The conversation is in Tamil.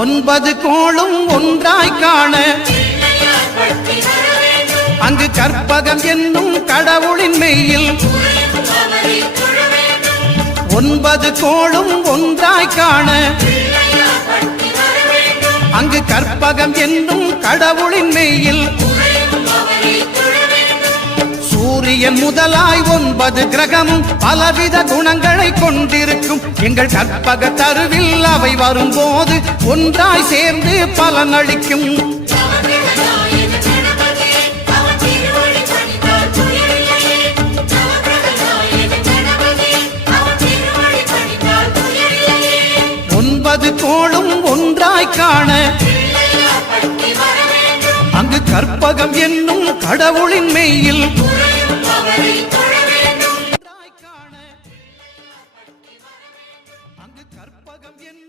9 கோளும் ஒன்றாய் காண அங்கு கற்பகம் என்னும் கடவுளின் மெய்யில் 9 கோளும் ஒன்றாய் காண அங்கு கற்பகம் என்னும் கடவுளின் மெய்யில் சூரியன் முதலாய் 9 கிரகமும் பலவித குணங்களை கொண்டிருக்கும் எங்கள் கற்பக தருவில் அவை வரும்போது ஒன்றாய் சேர்ந்து பலனளிக்கும். கோளும் ஒன்றாய் காண அங்கு கற்பகம் என்னும் கடவுளின் மெய்யில்